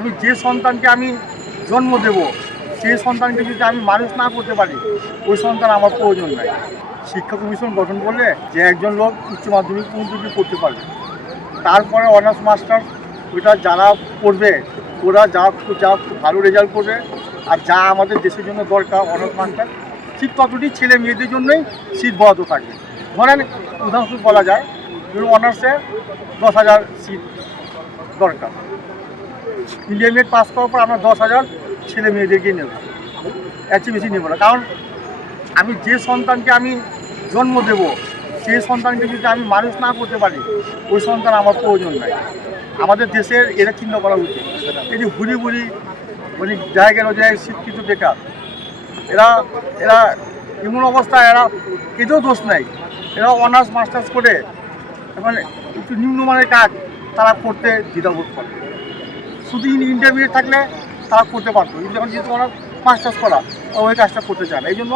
আমি যে সন্তানকে আমি জন্ম দেব, সেই সন্তানকে যদি আমি মানুষ না করতে পারি, ওই সন্তান আমার প্রয়োজন নাই। শিক্ষা কমিশন গঠন করলে যে একজন লোক উচ্চ মাধ্যমিক পর্যন্ত করতে পারবে। তারপরে অনার্স মাস্টার ওইটা যারা পড়বে, ওরা যা যা ভালো রেজাল্ট করবে, আর যা আমাদের দেশের জন্য দরকার, অনার্স মাস্টার ঠিক ততটি ছেলে মেয়েদের জন্যই সিট বরাদ্দ থাকবে। ধরেন, উদাহরণস্বরূপ বলা যায়, ধরুন অনার্সে দশ হাজার সিট দরকার। ইন্টারমিডিয়েট পাস করার পর আমরা দশ হাজার ছেলে মেয়েদেরকে নেব। এর চেয়ে বেশি নেব না। কারণ আমি যে সন্তানকে আমি জন্ম দেব সেই সন্তানকে যদি আমি মানুষ না করতে পারি, ওই সন্তান আমার প্রয়োজন নাই। আমাদের দেশের এটা চিহ্ন করা উচিত। এই যে ঘুরি ঘুরি মানে জায়গায় জায়গায় শিক্ষিত বেকার, এরা এরা এমন অবস্থায় এরা কেঁদেও দোষ নাই। এরা অনার্স, মাস্টার্স করে মানে একটু নিম্নমানের কাজ তারা করতে দ্বিধাবোধ করে। শুধু ইন্টারমিডিয়েট থাকলে তারা করতে পারতো। যখন যেহেতু অনার্স মাস্টার্স করা ওই কাজটা করতে চায় না। এই জন্য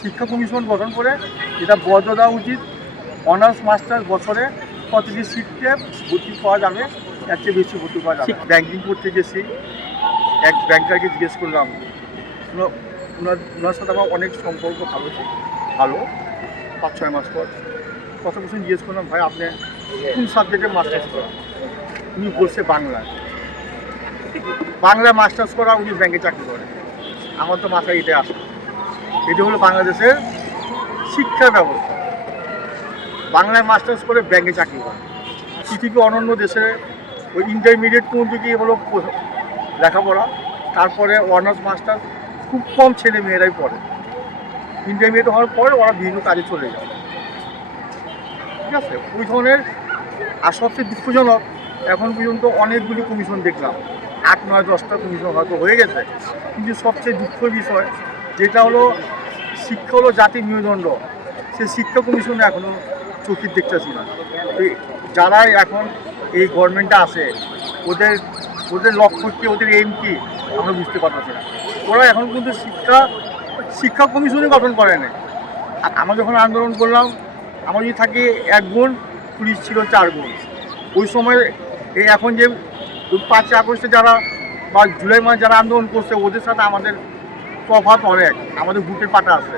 শিক্ষা কমিশন গঠন করে এটা বরাদ্দ দেওয়া উচিত। অনার্স, মাস্টার্স বছরে কতটি সিটে ভর্তি পাওয়া যাবে, এর চেয়ে বেশি ভর্তি পাওয়া যাবে ব্যাঙ্কিং করতে গেছি, এক ব্যাংকারকে জিজ্ঞেস করলাম উনার ওনার সাথে আমার অনেক সম্পর্ক ভালো ছিল, ভালো, পাঁচ, ছয় মাস পর। কথা বলছেন জিজ্ঞেস করলাম, ভাই, আপনি কোন সাবজেক্টে মাস্টার্স করা উনি বলছে বাংলা। বাংলা মাস্টার্স করা উনি ব্যাংকে চাকরি করে আমার তো মাথায় এটা আসে। এটি হলো বাংলাদেশের শিক্ষা ব্যবস্থা। বাংলায় মাস্টার্স করে ব্যাংকে চাকরি করে পৃথিবী অনন্য দেশে ওই ইন্টারমিডিয়েট পর্যন্ত গিয়ে হলো লেখাপড়া, তারপরে অনার্স মাস্টার খুব কম ছেলে মেয়েরাই পড়ে। ইন্টারমিডিয়েট হওয়ার পরে ওরা বিভিন্ন কাজে চলে যায়। ঠিক আছে? ওই ধরনের আর সবচেয়ে দুঃখজনক এখন পর্যন্ত অনেকগুলি কমিশন দেখলাম। আট, নয়, দশটা কমিশন হয়তো হয়ে গেছে। কিন্তু সবচেয়ে দুঃখ বিষয়, যেটা হলো শিক্ষা হলো জাতির মেরুদণ্ড। সে শিক্ষা কমিশনে এখনও চোখের দেখতেছি না। যারাই এখন এই গভর্নমেন্টটা আছে, ওদের ওদের লক্ষ্য কি, ওদের এম কি, আমরা বুঝতে পারতেছি না। ওরা এখন কিন্তু শিক্ষা শিক্ষা কমিশনই গঠন করে না আর আমরা যখন আন্দোলন করলাম, আমার যদি থাকে এক গুণ, পুলিশ ছিল চার গুণ। ওই সময় এই এখন যে পাঁচই আগস্টে যারা বা জুলাই মাসে যারা আন্দোলন করছে, ওদের সাথে আমাদের তফাৎ অনেক। আমাদের বুটের পাটা আছে।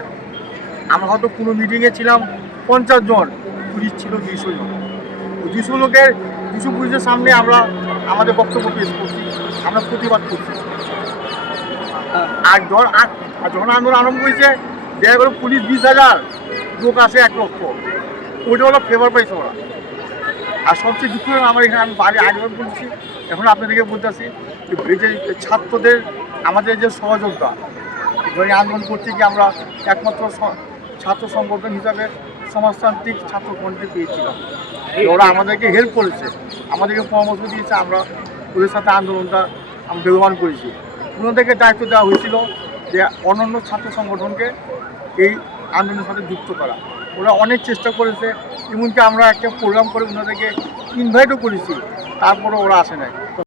আমরা হয়তো কোনো মিটিংয়ে ছিলাম পঞ্চাশ জন, পুলিশ ছিল দুইশো জন। ওই দুশো লোকের দুশো পুলিশের সামনে আমরা আমাদের বক্তব্য পেশ করছি, আমরা প্রতিবাদ করছি। আর আর আর যখন আন্দোলন আরম্ভ হয়েছে, দেখা গেলো পুলিশ বিশ হাজার লোক আসে এক লক্ষ। ওইটা হলো ফেভার পাইছে ওরা। আর সবচেয়ে দুঃখ আমার এখানে আমি বাড়ি আগেবার বলছি, এখন আপনাদেরকে যে এই যে ছাত্রদের আমাদের যে সহযোগিতা যখন আন্দোলন করতে গিয়ে আমরা একমাত্র ছাত্র সংগঠন হিসাবে সমাজতান্ত্রিক ছাত্র ফ্রন্টে পেয়েছিলাম। ওরা আমাদেরকে হেল্প করেছে, আমাদেরকে পরামর্শ দিয়েছে, আমরা ওদের সাথে আন্দোলনটা আমরা বেগবান করেছি। ওনাদেরকে দায়িত্ব দেওয়া হয়েছিল যে অন্যান্য ছাত্র সংগঠনকে এই আন্দোলনের সাথে যুক্ত করা। ওরা অনেক চেষ্টা করেছে, এমনকি আমরা একটা প্রোগ্রাম করে ওনাদেরকে ইনভাইটও করেছি তারপরে ওরা আসে নাই।